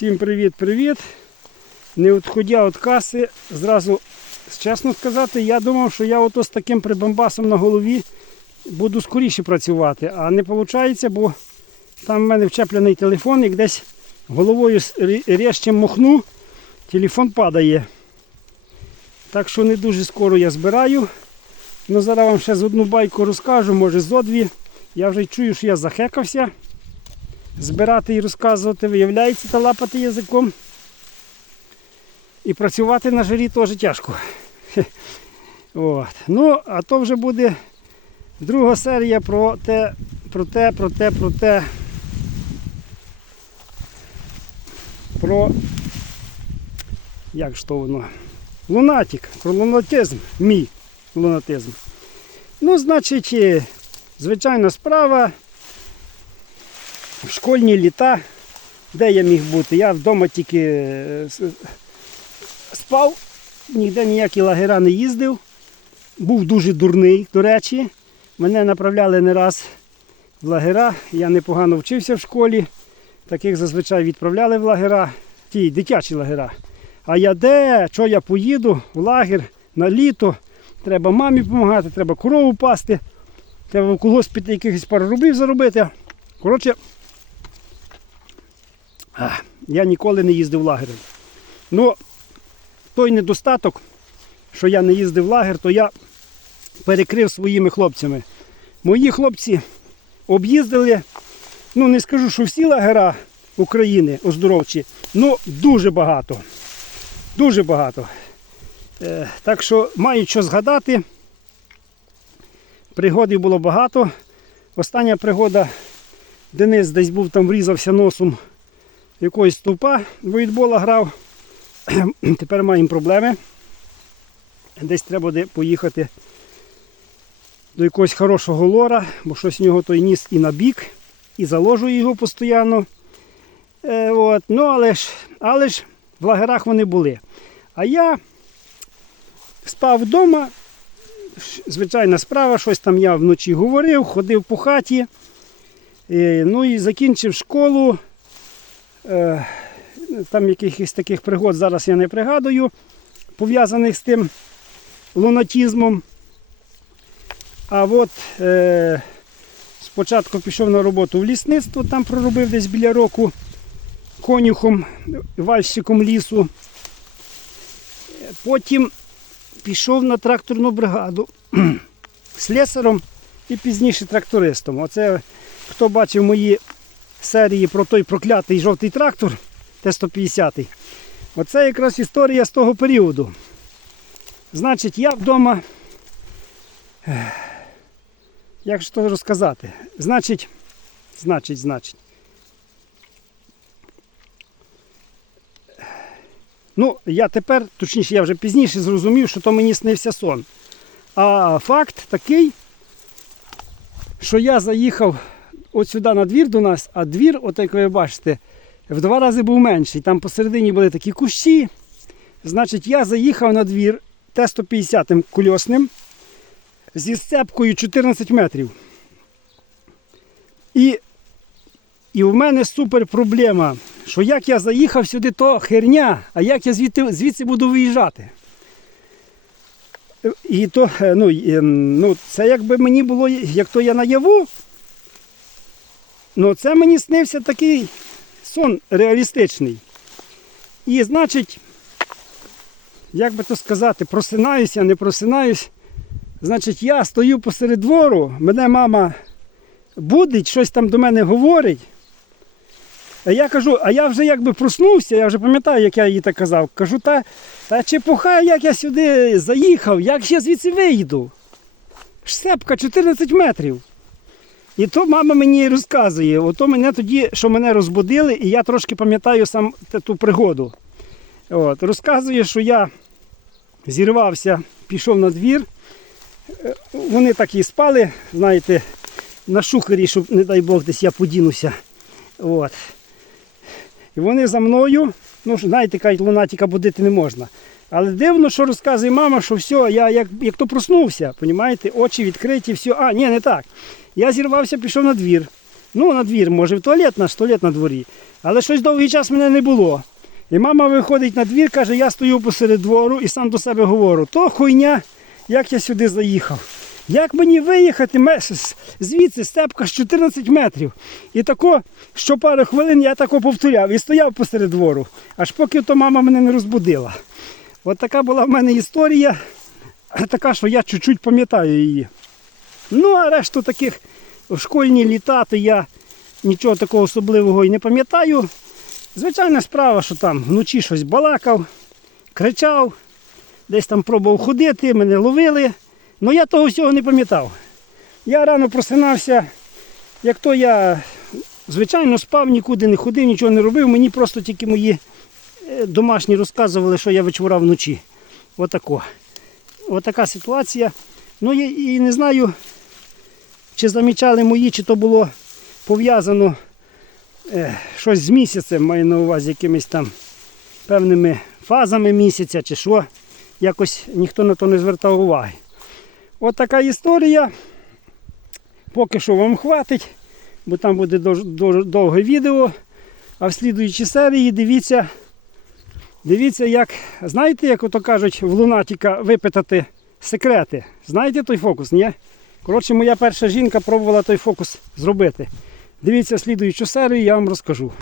Всім привіт-привіт. Не відходя від каси, зразу, чесно сказати, я думав, що я ото з таким прибамбасом на голові буду скоріше працювати, а не виходить, бо там в мене вчеплений телефон, як десь головою рі- махну, телефон падає. Так що не дуже скоро я збираю. Ну, зараз вам ще з одну байку розкажу, може зо дві. Я вже чую, що я захекався збирати і розказувати, виявляється, та лапати язиком. І працювати на жарі теж тяжко. От. Ну, а то вже буде друга серія про те, про те, про те, про те. Про. Як ж то воно? Лунатик, про лунатизм. Мій лунатизм. Ну, значить, е, звичайна справа в школьні літа, де я міг бути? Я вдома тільки е, спав, ніде ніякі лагера не їздив. Був дуже дурний, до речі. Мене направляли не раз в лагера. Я непогано вчився в школі. Таких зазвичай відправляли в лагера, ті дитячі лагера. А я де? Що я поїду в лагер на літо? Треба мамі допомагати, треба корову пасти, треба в когось піти якихось пару рублів заробити. Коротше, я ніколи не їздив лагерем. Ну, той недостаток, що я не їздив лагер, то я перекрив своїми хлопцями. Мої хлопці об'їздили, ну не скажу, що всі лагера України оздоровчі, ну дуже багато. Дуже багато. Е, так що маю що згадати. Пригодів було багато. Остання пригода, Денис десь був там врізався носом якогось стовпа, воєтбола грав. Тепер маємо проблеми. Десь треба буде поїхати до якогось хорошого лора, бо щось в нього той ніс і на бік, і заложує його постійно. Е, от. Ну, але ж, але ж в лагерах вони були. А я спав вдома. Звичайна справа, щось там я вночі говорив, ходив по хаті. Е, ну і закінчив школу. Е, Там якихось таких пригод зараз я не пригадую, пов'язаних з тим лунатізмом. А от е, спочатку пішов на роботу в лісництво, там проробив десь біля року конюхом, вальщиком лісу. Потім пішов на тракторну бригаду слесарем і пізніше трактористом. Оце хто бачив мої серії про той проклятий жовтий трактор Т-150. Оце якраз історія з того періоду. Значить, я вдома. Як ж то розказати? Значить, значить, значить. Ну, я тепер, точніше, я вже пізніше зрозумів, що то мені снився сон. А факт такий, що я заїхав от сюди на двір до нас, а двір, от як ви бачите, в два рази був менший. Там посередині були такі кущі. Значить, я заїхав на двір Т-150 кульосним зі сцепкою 14 метрів. І, і в мене супер проблема, що як я заїхав сюди, то херня, а як я звідти, звідси буду виїжджати. І то, е, ну, ем, ну, це якби мені було, як то я наяву, ну це мені снився такий сон реалістичний. І значить, як би то сказати, просинаюся, не просинаюсь. Значить, я стою посеред двору, мене мама будить, щось там до мене говорить. А я кажу, а я вже якби проснувся, я вже пам'ятаю, як я їй так казав. Кажу, та, та чепуха, як я сюди заїхав, як я звідси вийду. Сепка 14 метрів. І то мама мені розказує, ото мене тоді, що мене розбудили, і я трошки пам'ятаю сам ту пригоду. От, розказує, що я зірвався, пішов на двір. Е, Вони так і спали, знаєте, на шухері, щоб, не дай Бог, десь я подінуся. От. І вони за мною, ну, знаєте, кажуть, лунатика будити не можна. Але дивно, що розказує мама, що все, я як, як то проснувся, понімаєте, очі відкриті, все. А, ні, не так. Я зірвався, пішов на двір. Ну, на двір, може, в туалет, наш туалет на дворі. Але щось довгий час мене не було. І мама виходить на двір, каже, я стою посеред двору і сам до себе говорю, то хуйня, як я сюди заїхав. Як мені виїхати звідси степка з 14 метрів. І тако, що пару хвилин я тако повторяв і стояв посеред двору, аж поки то мама мене не розбудила. От така була в мене історія, така, що я чуть-чуть пам'ятаю її. Ну, а решту таких школьні літа, то я нічого такого особливого і не пам'ятаю. Звичайна справа, що там вночі щось балакав, кричав, десь там пробував ходити, мене ловили. Ну я того всього не пам'ятав. Я рано просинався, як то я, звичайно, спав, нікуди не ходив, нічого не робив. Мені просто тільки мої домашні розказували, що я вечорав вночі. Отако. Отака ситуація. Ну і, не знаю, чи замічали мої, чи то було пов'язано е, щось з місяцем, маю на увазі якимись там певними фазами місяця, чи що. Якось ніхто на то не звертав уваги. От така історія. Поки що вам хватить, бо там буде довге відео. А в слідуючій серії дивіться, дивіться, як, знаєте, як ото кажуть, в лунатіка випитати секрети. Знаєте той фокус, ні? Коротше, моя перша жінка пробувала той фокус зробити. Дивіться слідуючу серію, я вам розкажу.